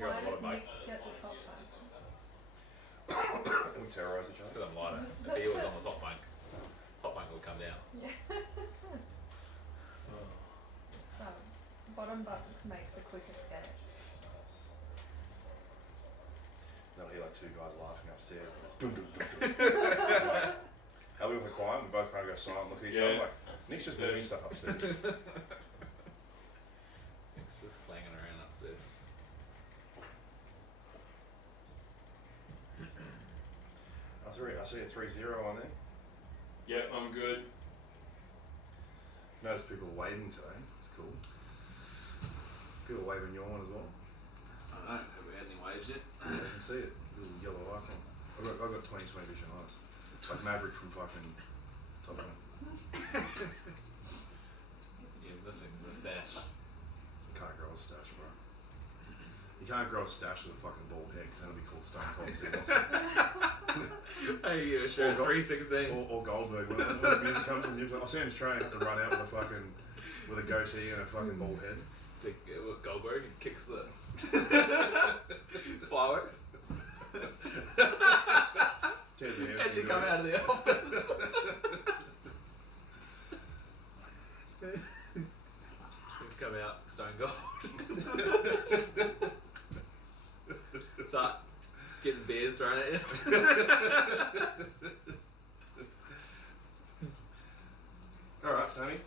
You're on Why the does bottom, Nick mate. get the top one? We terrorise each It's other. because I'm lighter. If he was on the top bunk would come down. Yeah. Bottom bunk makes a quick escape. Then I hear like two guys laughing upstairs. Dum, dum, dum, dum. How we with the client, we both kind of go silent, look at each other like, Nick's just moving stuff upstairs. It's just clanging around upstairs. I see a 3-0 on there. Yep, I'm good. Notice people are waving today. It's cool. People are waving your one as well. I don't know, have we had any waves yet? I can see it. Little yellow icon. I've got 20/20 vision eyes. It's like Maverick from fucking Top Gun. You're missing the stash. You can't grow a stash, bro. You can't grow a stash with a fucking bald head because then it'll be called Stone Cold Steve Austin. Hey, you sure 316. Or Goldberg. When the music comes in, I see him training, have to run out with a goatee and a fucking bald head. Goldberg kicks the fireworks. Tears the hair As you from come your out of the office. He's come out stone cold. Start getting beers thrown at you. Alright, Sammy.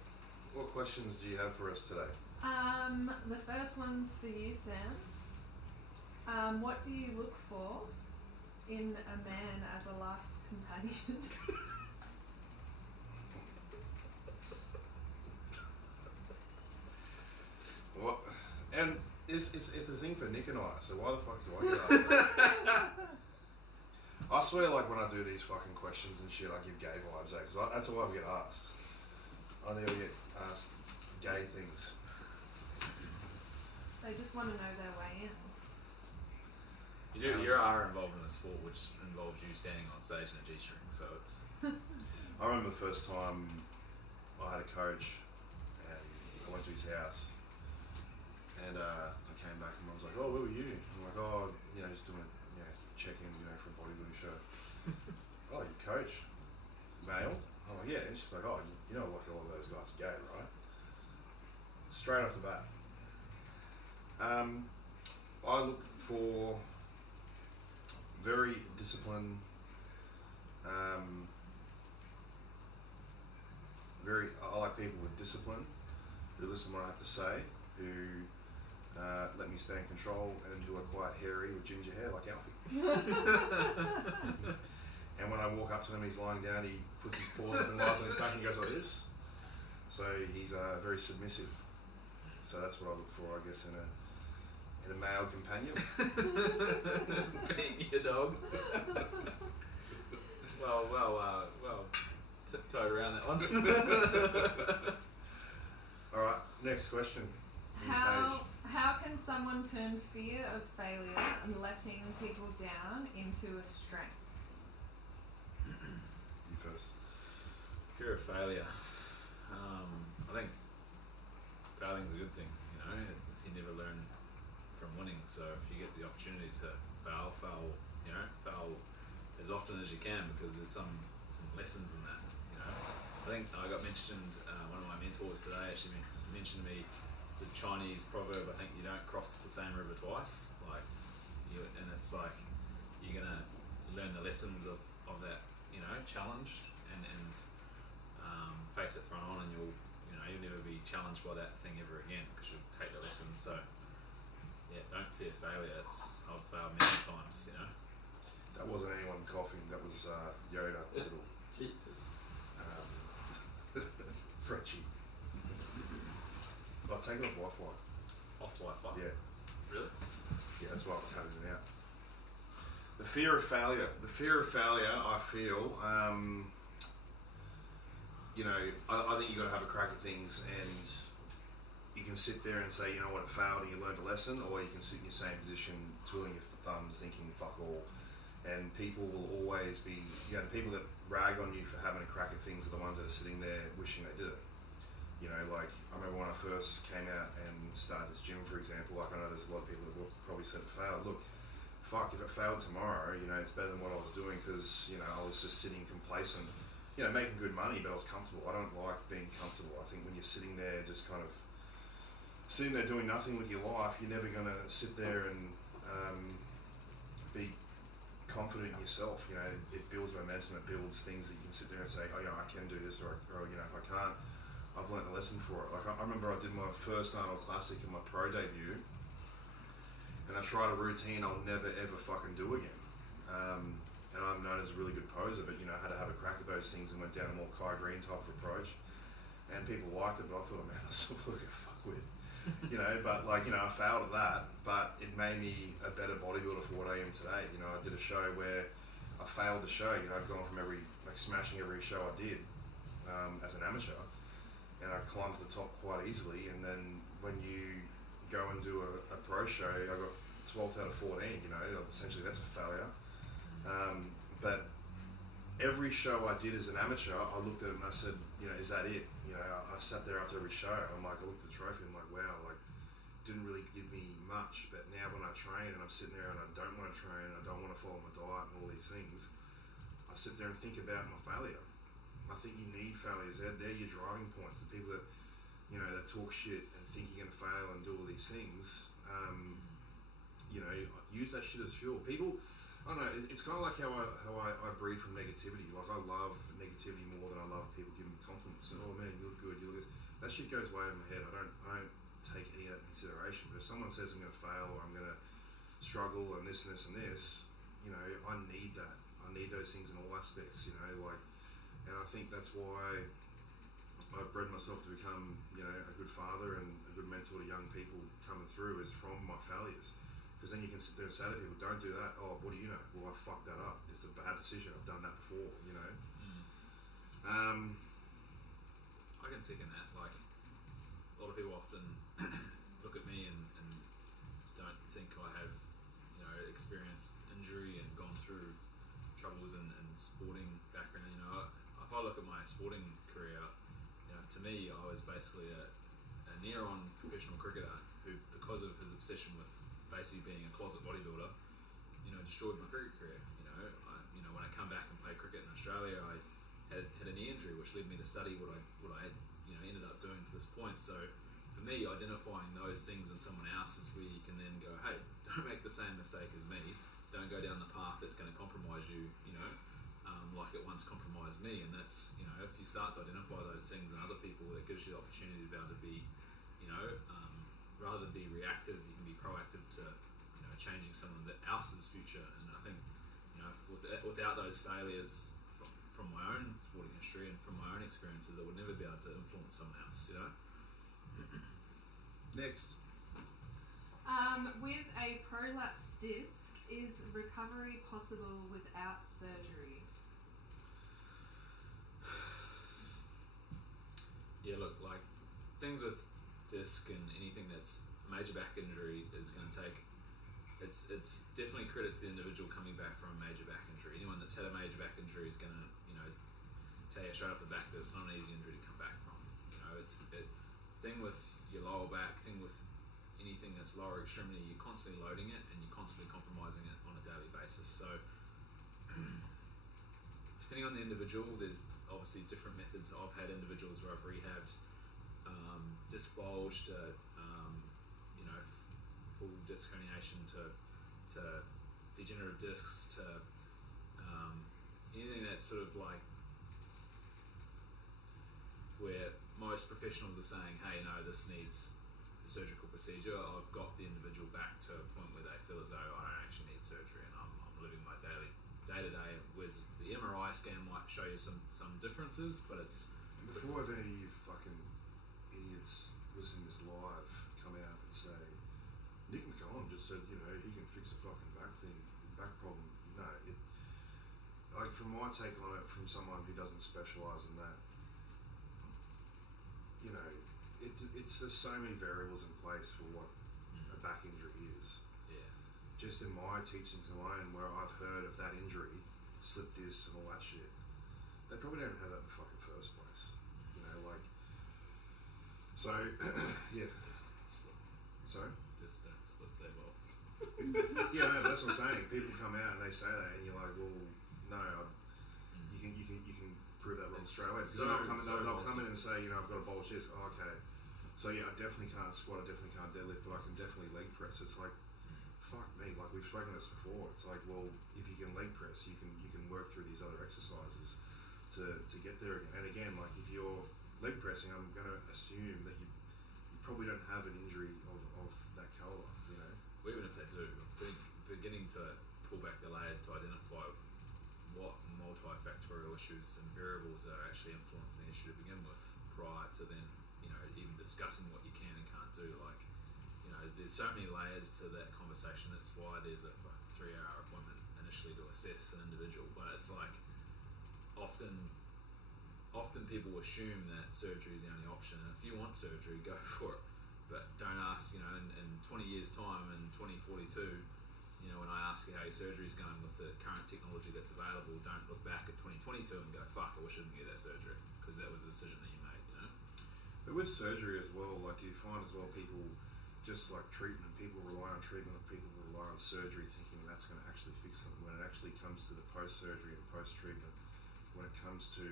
What questions do you have for us today? The first one's for you, Sam. What do you look for in a man as a life companion? What? And it's a thing for Nick and I, so why the fuck do I get asked that? I swear, like, when I do these fucking questions and shit, I give gay vibes, because that's all I get asked. I never get asked gay things. They just want to know their way in. You are involved in a sport which involves you standing on stage in a G-string, so it's... I remember the first time I had a coach and I went to his house and I came back and I was like, oh, where were you? I'm like, oh, just doing check-ins, for a bodybuilding show. Oh, you coach? Male? I'm like, yeah. And she's like, oh, like a lot of those guys are gay, right? Straight off the bat. I look for very disciplined, I like people with discipline, who listen to what I have to say, who let me stay in control, and who are quite hairy with ginger hair like Alfie. And when I walk up to him, he's lying down, he puts his paws up and lies on his back and he goes like this. So he's very submissive. So that's what I look for, I guess, in a male companion. Being your dog. well, tiptoed around that one. Alright, next question. How can someone turn fear of failure and letting people down into a strength? You first. Fear of failure. I think failing's a good thing, You never learn from winning, so if you get the opportunity to fail as often as you can, because there's some lessons in that, I think I got mentioned, one of my mentors today actually mentioned to me, it's a Chinese proverb, I think you don't cross the same river twice, and it's like, you're going to learn the lessons of that, challenge and face it front on, and you'll never be challenged by that thing ever again, because you'll take the lesson. So yeah, don't fear failure. I've failed many times, That wasn't anyone coughing, that was Yoda. Little, Jesus. Fretchy. Oh, take it off Wi-Fi. Off Wi-Fi? Yeah. Really? Yeah, that's why I'm cutting it out. The fear of failure. I feel, I think you've got to have a crack at things, and you can sit there and say, it failed and you learned a lesson, or you can sit in your same position, twiddling your thumbs, thinking fuck all. And people will always be, the people that rag on you for having a crack at things are the ones that are sitting there wishing they did it. You know, like, I remember when I first came out and started this gym, for example, like, I know there's a lot of people that will probably said it failed. Look, fuck, if it failed tomorrow, you know, it's better than what I was doing, because, you know, I was just sitting complacent, you know, making good money, but I was comfortable. I don't like being comfortable. I think when you're sitting there just kind of sitting there doing nothing with your life, you're never going to sit there and be confident in yourself. You know, it builds momentum, it builds things that you can sit there and say, oh, you know, I can do this, or you know, if I can't, I've learnt the lesson for it. Like, I remember I did my first Arnold Classic in my pro debut, and I tried a routine I'll never ever fucking do again. And I'm known as a really good poser, but, you know, I had to have a crack at those things and went down a more Kai Green type of approach. And people liked it, but I thought, oh man, I was still to fuck with. You know, but, like, you know, I failed at that, but it made me a better bodybuilder for what I am today. You know, I did a show where I failed the show. You know, I've gone from smashing every show I did as an amateur, and I climbed to the top quite easily. And then when you go and do a pro show, I got 12th out of 14, you know, essentially that's a failure. But every show I did as an amateur, I looked at it and I said, you know, is that it? You know, I sat there after every show, and I looked at the trophy and I'm like, wow, like, didn't really give me much. But now when I train and I'm sitting there and I don't want to train, and I don't want to follow my diet and all these things, I sit there and think about my failure. I think you need failures. They're your driving points. The people that, you know, that talk shit and think you're going to fail and do all these things, you know, use that shit as fuel. People, I don't know, it's kind of like how I breed from negativity. Like, I love negativity more than I love people giving me compliments. And, oh man, you look good, you look good. That shit goes way over my head. I don't take any of that into consideration. But if someone says I'm going to fail, or I'm going to struggle and this and this and this, you know, I need that. I need those things in all aspects, you know, like, and I think that's why I've bred myself to become, you know, a good father and a good mentor to young people coming through, is from my failures. Because then you can sit there and say to people, don't do that. Oh, what do you know? Well, I fucked that up. It's a bad decision. I've done that before, you know. I can second that. Like, a lot of people often look at me and don't think I have, you know, experienced injury and gone through troubles and sporting background. You know, if I look at my sporting career, you know, to me, I was basically a near-on professional cricketer who, because of his obsession with basically being a closet bodybuilder, you know, destroyed my cricket career. You know, when I come back and play cricket in Australia, I had a knee injury, which led me to study what I had, you know, ended up doing to this point. So for me, identifying those things in someone else is where you can then go, hey, don't make the same mistake as me. Don't go down the path that's going to compromise you, you know, like it once compromised me. And that's, you know, if you start to identify those things in other people, it gives you the opportunity to be able to be, you know, rather than be reactive, you can be proactive to, you know, changing someone else's future. And I think, you know, without those failures from my own sporting history and from my own experiences, I would never be able to influence someone else, you know. Next. With a prolapse disc, is recovery possible without surgery? Yeah, look, like, things with disc and anything that's a major back injury is going to take, it's definitely credit to the individual coming back from a major back injury. Anyone that's had a major back injury is going to, you know, tell you straight off the back that it's not an easy injury to come back from. You know, thing with your lower back, thing with anything that's lower extremity, you're constantly loading it and you're constantly compromising it on a daily basis. So depending on the individual, there's obviously different methods. I've had individuals where I've rehabbed disc bulge to you know, full disc herniation to degenerative discs to anything that's sort of like where most professionals are saying, hey, no, this needs a surgical procedure. I've got the individual back to a point where they feel as though I don't actually need surgery and I'm living my day-to-day. Whereas the MRI scan might show you some differences, but it's... Before I've any of you fucking idiots listening to this live come out and say, Nick McCallum just said, you know, he can fix a fucking back problem. No, like, from my take on it, from someone who doesn't specialise in that, you know, it's there's so many variables in place for what a back injury is. Yeah. Just in my teachings alone, where I've heard of that injury, slip discs and all that shit, they probably don't have that in the fucking first place. You know, like, So, yeah. Sorry? Just don't slip that well. Yeah, no, that's what I'm saying. People come out and they say that, and you're like, well, no, you can prove that wrong straight away. Because they'll come in and say, I've got a bulge this. Oh, okay. So yeah, I definitely can't squat. I definitely can't deadlift, but I can definitely leg press. It's like, fuck me. Like we've spoken this before. It's like, well, if you can leg press, you can work through these other exercises to get there again. And again, like if you're leg pressing, I'm going to assume that you probably don't have an injury of that caliber. Well, even if they do, beginning to pull back the layers to identify what multifactorial issues and variables are actually influencing the issue to begin with, prior to then, even discussing what you can and can't do. Like, there's so many layers to that conversation. That's why there's a 3-hour appointment initially to assess an individual. But it's like, often people assume that surgery is the only option, and if you want surgery, go for it. But don't ask, in 20 years' time, in 2042, when I ask you how your surgery is going with the current technology that's available, don't look back at 2022 and go, fuck, I wish I didn't get that surgery, because that was a decision that you made, But with surgery as well, like, do you find as well people just like treatment, people rely on treatment, or people rely on surgery thinking that's going to actually fix them, when it actually comes to the post-surgery and post-treatment, when it comes to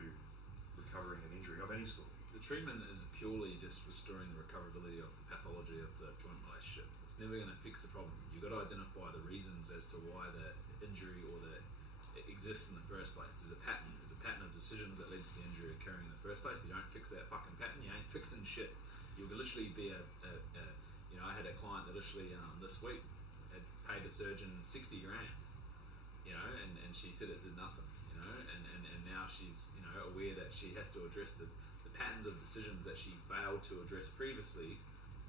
recovering an injury of any sort? The treatment is purely just restoring the recoverability of the pathology of the joint relationship. It's never going to fix the problem. You've got to identify the reasons as to why the injury it exists in the first place. There's a pattern. There's a pattern of decisions that led to the injury occurring in the first place. If you don't fix that fucking pattern, you ain't fixing shit. You'll literally be I had a client that literally this week had paid a surgeon 60 grand, and she said it did nothing, and now she's, aware that she has to address the patterns of decisions that she failed to address previously,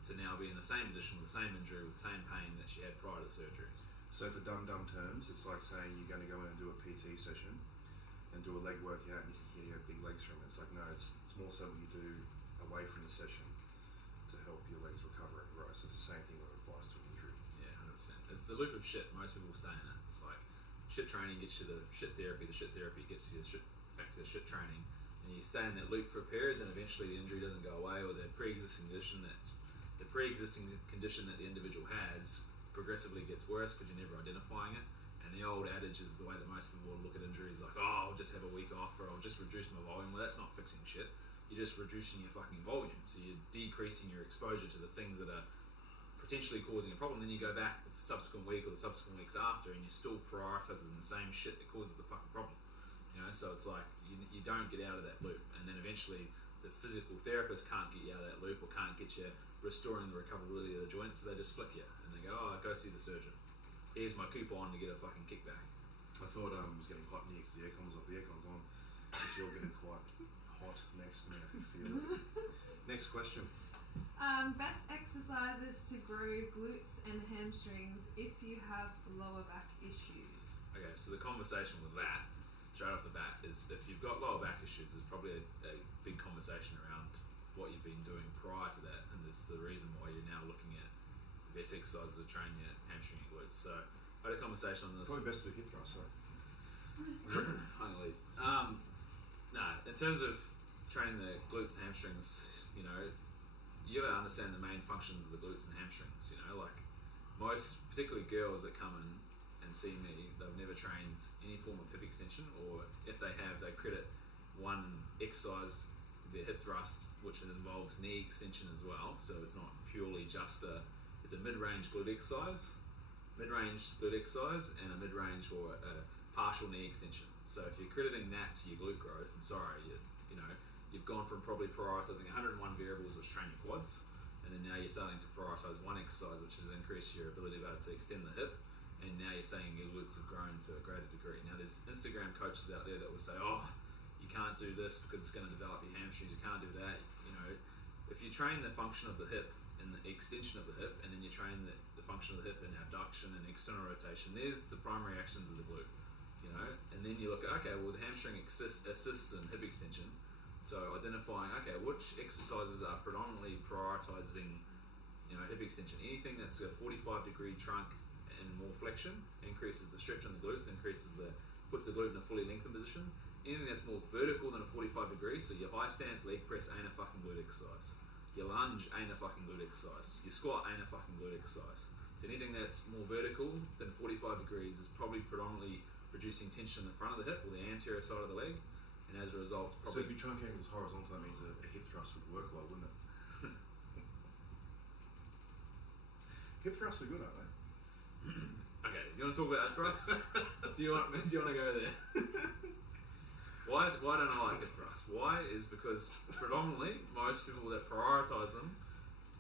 to now be in the same position with the same injury, with the same pain that she had prior to the surgery. So for dumb terms, it's like saying you're going to go in and do a PT session and do a leg workout and you think you're going to get big legs from it. It's like, no, it's more so what you do away from the session to help your legs recover and grow. So it's the same thing when it applies to an injury. Yeah, 100%. It's the loop of shit. Most people say in it. It's like, shit training gets you the shit therapy gets you back to the shit training. And you stay in that loop for a period, then eventually the injury doesn't go away, or the pre-existing condition that the individual has progressively gets worse because you're never identifying it. And the old adage is the way that most people look at injuries, like, oh, I'll just have a week off, or I'll just reduce my volume. Well, that's not fixing shit. You're just reducing your fucking volume. So you're decreasing your exposure to the things that are potentially causing a problem. Then you go back the subsequent week or the subsequent weeks after, and you're still prioritizing the same shit that causes the fucking problem. So it's like you don't get out of that loop, and then eventually the physical therapist can't get you out of that loop, or can't get you restoring the recoverability of the joints, so they just flick you and they go, oh, go see the surgeon. Here's my coupon to get a fucking kickback. I thought it was getting hot in here because the aircon's off. The aircon's on. It's all getting quite hot next to me. I can feel it. Next question. Best exercises to grow glutes and hamstrings if you have lower back issues. Okay, so the conversation with that, straight off the bat, is if you've got lower back issues, there's probably a big conversation around what you've been doing prior to that, and this is the reason why you're now looking at the best exercises to train your hamstring and glutes. So I had a conversation on this. Probably best to do hip thrust, sorry. I'm gonna leave. In terms of training the glutes and hamstrings, you gotta understand the main functions of the glutes and hamstrings. Like most, particularly girls that come in and see me, they've never trained any form of hip extension, or if they have, they credit one exercise, their hip thrust, which involves knee extension as well. So it's not purely just it's a mid-range glute exercise, and a mid-range or a partial knee extension. So if you're crediting that to your glute growth, I'm sorry, you've gone from probably prioritizing 101 variables which train your quads, and then now you're starting to prioritize one exercise which has increased your ability to extend the hip, and now you're saying your glutes have grown to a greater degree. Now there's Instagram coaches out there that will say, oh, you can't do this because it's going to develop your hamstrings, you can't do that. If you train the function of the hip and the extension of the hip, and then you train the function of the hip in abduction and external rotation, there's the primary actions of the glute. And then you look at, okay, well, the hamstring assists in hip extension. So identifying, okay, which exercises are predominantly prioritizing, hip extension. Anything that's a 45-degree trunk and more flexion increases the stretch on the glutes, puts the glute in a fully lengthened position. Anything that's more vertical than a 45 degrees, so your high stance leg press ain't a fucking glute exercise. Your lunge ain't a fucking good exercise. Your squat ain't a fucking good exercise. So anything that's more vertical than 45 degrees is probably predominantly producing tension in the front of the hip or the anterior side of the leg, and as a result, it's So probably if you trunk ankles horizontal, that means a hip thrust would work well, wouldn't it? Hip thrusts are good, aren't they? okay. You want to talk about hip thrusts? do you want to go there? Why don't I like hip thrusts? Why is because predominantly most people that prioritise them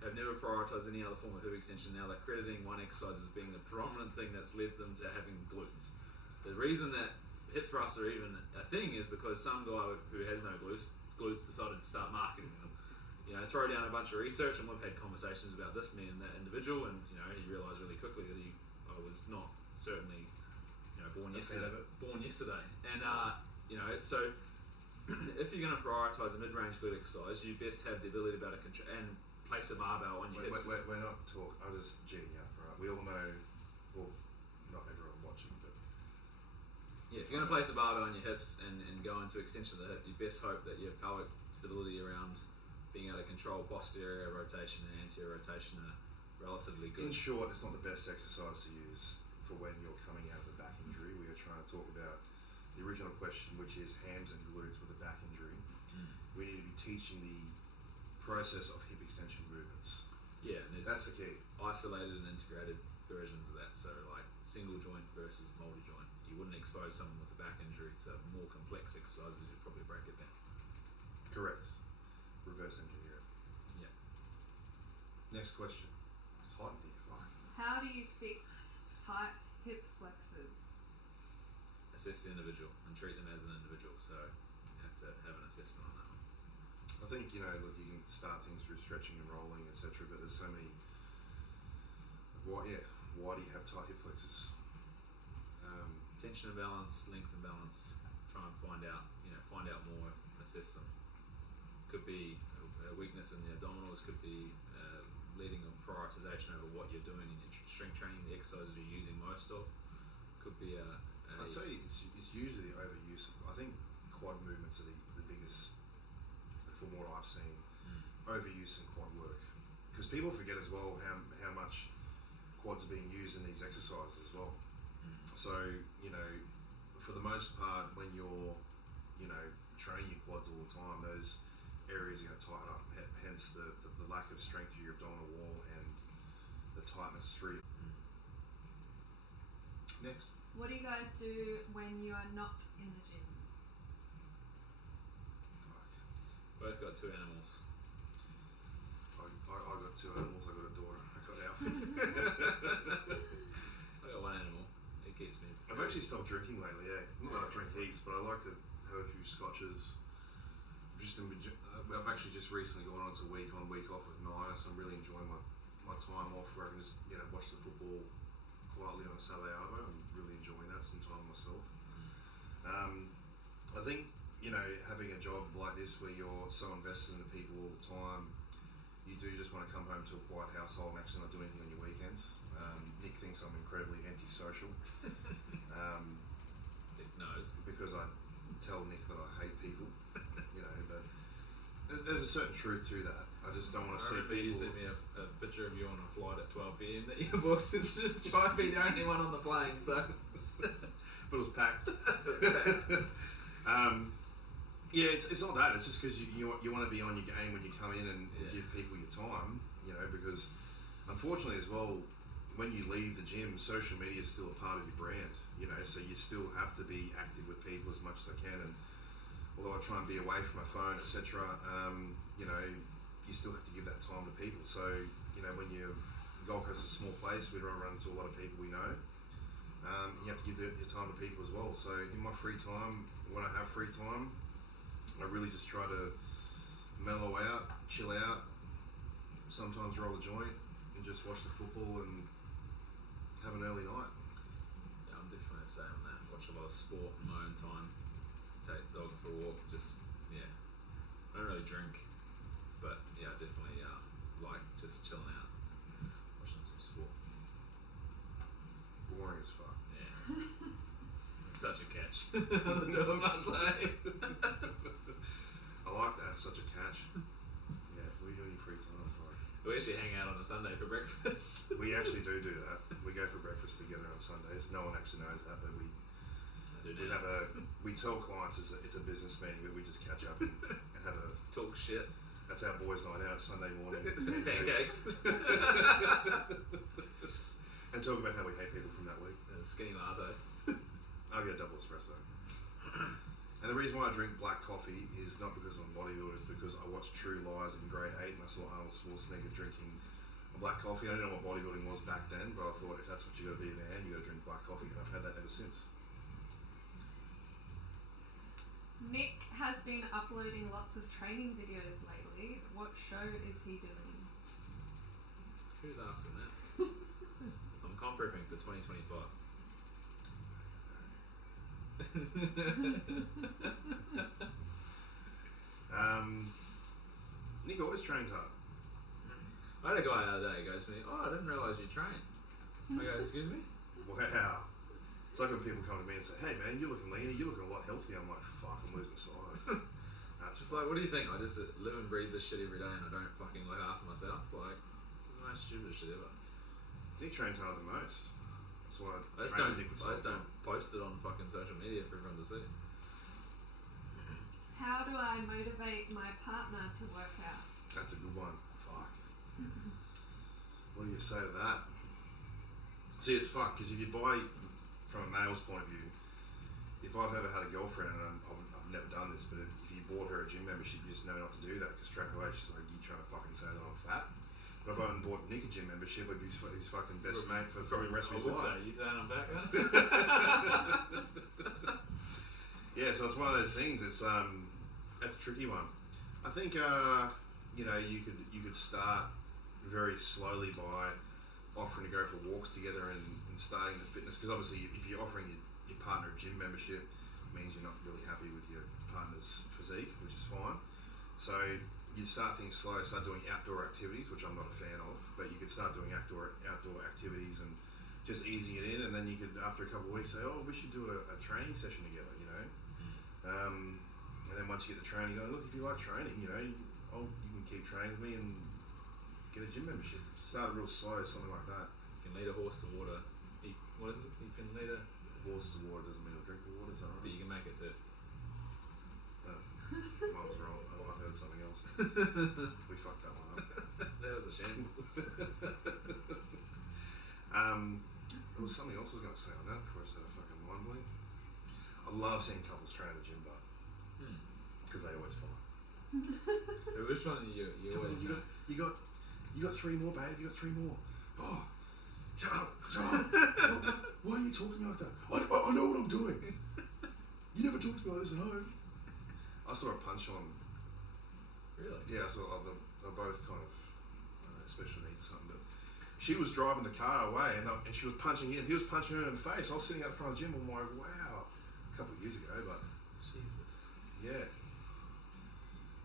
have never prioritised any other form of hip extension. Now they're crediting one exercise as being the predominant thing that's led them to having glutes. The reason that hip thrusts are even a thing is because some guy who has no glutes decided to start marketing them. You know, throw down a bunch of research, and we've had conversations about this man and that individual, and you know, he realised really quickly that I was not certainly, you know, born yesterday, and you know, so if you're going to prioritise a mid-range glute exercise, you best have the ability to be able to control and place a barbell on your hips. We're not talking. I'm just G'ing up, right? We all know, well, not everyone watching, but yeah, if you're going to place a barbell on your hips and go into extension of the hip, you best hope that your pelvic stability around being able to control posterior rotation and anterior rotation are relatively good. in short, it's not the best exercise to use for when you're coming out of a back injury. We are trying to talk about the original question, which is hams and glutes with a back injury. We need to be teaching the process of hip extension movements. Yeah, and That's the key. isolated and integrated versions of that. So like single joint versus multi-joint. You wouldn't expose someone with a back injury to more complex exercises. You'd probably break it down. Correct. Reverse engineer it. Yeah. Next question. It's hot in here. Fuck. How do you fix tight hip flexors? Assess the individual and treat them as an individual. So you have to have an assessment on that one. I think, you know, look, you can start things through stretching and rolling, etc. But there's so many. Why do you have tight hip flexors? Tension and balance, length and balance. Try and find out more. Assess them. Could be a weakness in the abdominals. Could be leading on prioritization over what you're doing in your strength training, the exercises you're using most of. Could be I'd say it's usually the overuse. I think quad movements are the biggest, from what I've seen, overuse in quad work. Because people forget as well how much quads are being used in these exercises as well. So, you know, for the most part, when you're, you know, training your quads all the time, those areas are going to tighten up. Hence the lack of strength through your abdominal wall and the tightness through. Next. What do you guys do when you are not in the gym? Fuck. both got two animals. I got two animals. I got a daughter. I got Alf. I got one animal. It keeps me. I've actually stopped drinking lately. Yeah, not that I drink heaps, but I like to have a few scotches. I've actually just recently gone on to week on, week off with Naya, so I'm really enjoying my time off where I can just watch the football quietly on a Saturday arvo. I'm really enjoying that, some time myself. I think having a job like this where you're so invested in the people all the time, you do just want to come home to a quiet household and actually not do anything on your weekends. Nick thinks I'm incredibly antisocial. It knows. Because I tell Nick that I hate people, but there's a certain truth to that. I just don't want to see people. You sent me a picture of you on a flight at 12 p.m. that you booked to try and be the only one on the plane, so. But it was packed. It's not that. It's just because you want to be on your game when you come in and give people your time, because unfortunately as well, when you leave the gym, social media is still a part of your brand, so you still have to be active with people as much as I can. And although I try and be away from my phone, etc., you still have to give that time to people. So, when Gold Coast is a small place, we run into a lot of people we know. You have to give your time to people as well. So in my free time, when I have free time, I really just try to mellow out, chill out, sometimes roll a joint and just watch the football and have an early night. Yeah, I'm definitely the same on that. Watch a lot of sport in my own time. Take the dog for a walk. I don't really drink, but I definitely like just chilling out, watching some sport. Boring as fuck. Yeah. Such a catch. The two of us, eh? I like that. Such a catch. Yeah, what do you do in your free time? We actually hang out on a Sunday for breakfast. We actually do that. We go for breakfast together on Sundays. No one actually knows that, but we tell clients it's a business meeting, but we just catch up and have a Talk shit. That's our boys' night out Sunday morning. Pancakes. And talk about how we hate people from that week. Skinny latte. I'll get a double espresso. And the reason why I drink black coffee is not because I'm a bodybuilder, it's because I watched True Lies in grade 8 and I saw Arnold Schwarzenegger drinking a black coffee. I didn't know what bodybuilding was back then, but I thought if that's what you got to be a man, you got to drink black coffee, and I've had that ever since. Nick has been uploading lots of training videos lately. What show is he doing? Who's asking that? I'm comp prepping for 2025. Nick always trains hard. I had a guy the other day who goes to me, "Oh, I didn't realise you train." I go, "Excuse me?" Wow. It's like when people come to me and say, "Hey man, you're looking leaner, you're looking a lot healthier." I'm like, "Fuck, I'm losing size." That's It's like, what do you think? I just live and breathe this shit every day and I don't fucking look after myself? Like, it's the most stupid shit ever. Nick trains harder than most. That's why I just don't post it on fucking social media for everyone to see. How do I motivate my partner to work out? That's a good one. Fuck. What do you say to that? See, it's fucked because if you buy, from a male's point of view, if I've ever had a girlfriend, and I've never done this, but if you bought her a gym membership, you just know not to do that because straight away she's like, "You trying to fucking say that I'm fat?" But if I hadn't bought Nick a gym membership, I'd be his fucking best mate for the rest of his life. You saying I'm back, man? Yeah, so it's one of those things. It's that's a tricky one. I think you know, you could start very slowly by offering to go for walks together and starting the fitness, because obviously if you're offering your partner a gym membership, it means you're not really happy with your partner's physique, which is fine. So you start things slow, start doing outdoor activities, which I'm not a fan of, but you could start doing outdoor activities and just easing it in, and then you could, after a couple of weeks, say, "Oh, we should do a training session together," you know. And then once you get the training going, look, if you like training, you know, you can keep training with me and get a gym membership. Start real slow, something like that. You can lead a horse to water. What is it? You can lead a Horse to water doesn't mean it'll drink the water, is that but right? you can make it thirsty. Mine was wrong. I heard something else. We fucked that one up. That was a shambles. There was something else I was going to say on that before I said a fucking mind blank. I love seeing couples train at the gym bar because they always fight. Which one you always You got 3 more, babe. You got 3 more. Oh, shut up. Why are you talking to me like that? I know what I'm doing. You never talk to me like this at home. I saw a punch on. Really? Yeah, I saw they're both kind of special needs or something. But she was driving the car away and she was punching him. He was punching her in the face. I was sitting out front of the gym. I'm like, wow. A couple of years ago, but Jesus. yeah.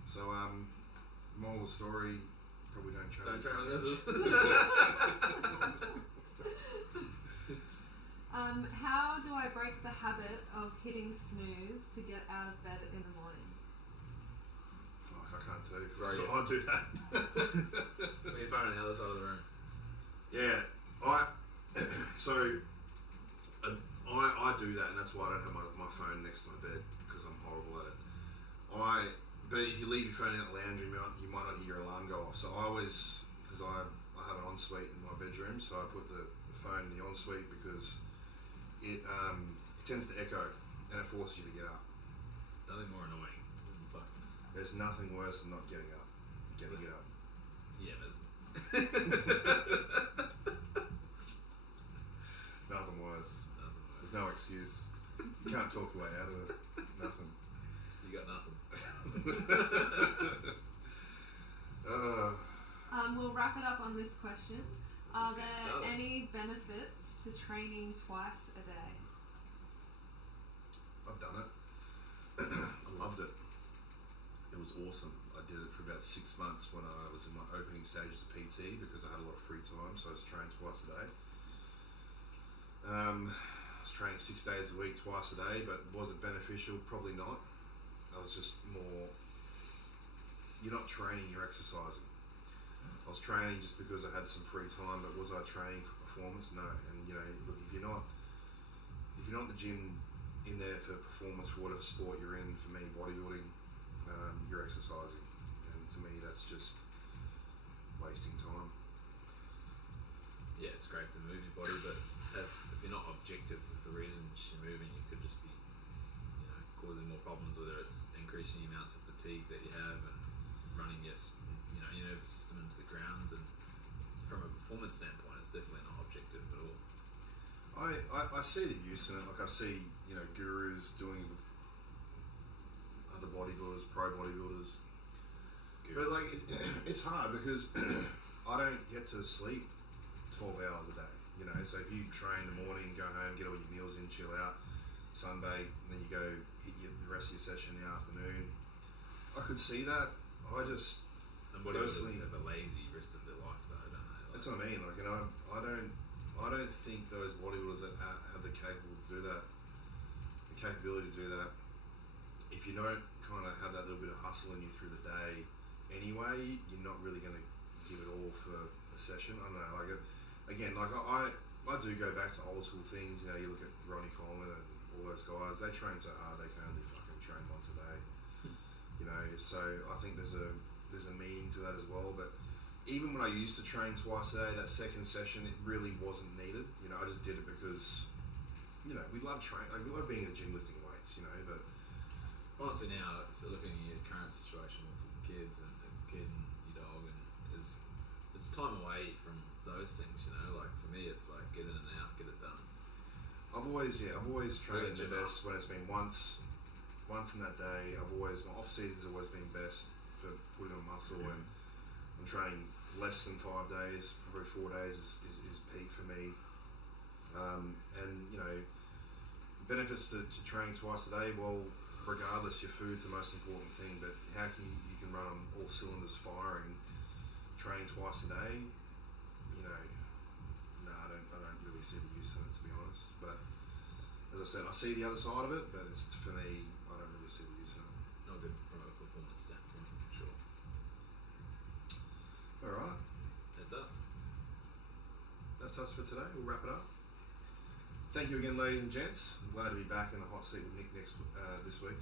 So moral of the story, probably don't train. Don't train with this. How do I break the habit of hitting snooze to get out of bed in the morning? Fuck, I can't tell you. Right, So yeah. I do that. Put your phone on the other side of the room. Yeah, I do that, and that's why I don't have my phone next to my bed, because I'm horrible at it. But if you leave your phone in the lounge room, you might not hear your alarm go off. So I always, because I have an ensuite in my bedroom, so I put the phone in the ensuite because it tends to echo and it forces you to get up. Nothing more annoying. Fuck. There's nothing worse than not getting up. Get up. Yeah, there's. Nothing worse. There's no excuse. You can't talk your way out of it. Nothing. You got nothing. We'll wrap it up on this question. Are Let's get there started. any benefits to training twice a day? I've done it. I loved it. It was awesome. I did it for about 6 months when I was in my opening stages of PT because I had a lot of free time, so I was training twice a day. I was training 6 days a week, twice a day, but was it beneficial? Probably not. I was just more, you're not training, you're exercising. I was training just because I had some free time, but was I training for performance? No. And you know, look, if you're not in the gym in there for performance for whatever sport you're in, for me, bodybuilding, you're exercising, and to me, that's just wasting time. Yeah, it's great to move your body, but if you're not objective with the reasons you're moving, you could just be, causing more problems. Whether it's increasing the amounts of fatigue that you have and running your nervous system into the ground, and from a performance standpoint, it's definitely not objective at all. I see the use in it. Like I see, gurus doing it with other bodybuilders, pro bodybuilders. But like, it's hard because I don't get to sleep 12 hours a day. So if you train in the morning, go home, get all your meals in, chill out, sunbathe, and then you go hit the rest of your session in the afternoon. I could see that. I just Some bodybuilders personally have a lazy rest of their life, though, don't they? That's what I mean. Like, I don't think those bodybuilders that have the capability to do that. If you don't kind of have that little bit of hustle in you through the day, anyway, you're not really going to give it all for a session. I don't know. Like, again, like I do go back to old school things. You look at Ronnie Coleman and all those guys. They train so hard they can only fucking train once a day. So I think there's a meaning to that as well. But even when I used to train twice a day, that second session, it really wasn't needed. I just did it because, we love training. Like, we love being in the gym lifting weights. But honestly, now, so looking at your current situation with the kids and the kid and your dog, and it's time away from those things. Like for me, it's like get in and out, get it done. I've always trained the best when it's been once in that day. My off season's always been best for putting on muscle, and I'm training less than 5 days. Probably 4 days is peak for me. Benefits to training twice a day. Well, regardless, your food's the most important thing. But how can you can run on all cylinders firing, training twice a day? I don't really see the use in it, to be honest. But as I said, I see the other side of it. But for me, I don't really see the use in it. Not good from a performance standpoint, for sure. All right. That's us. That's us for today. We'll wrap it up. Thank you again, ladies and gents. I'm glad to be back in the hot seat with Nick this week.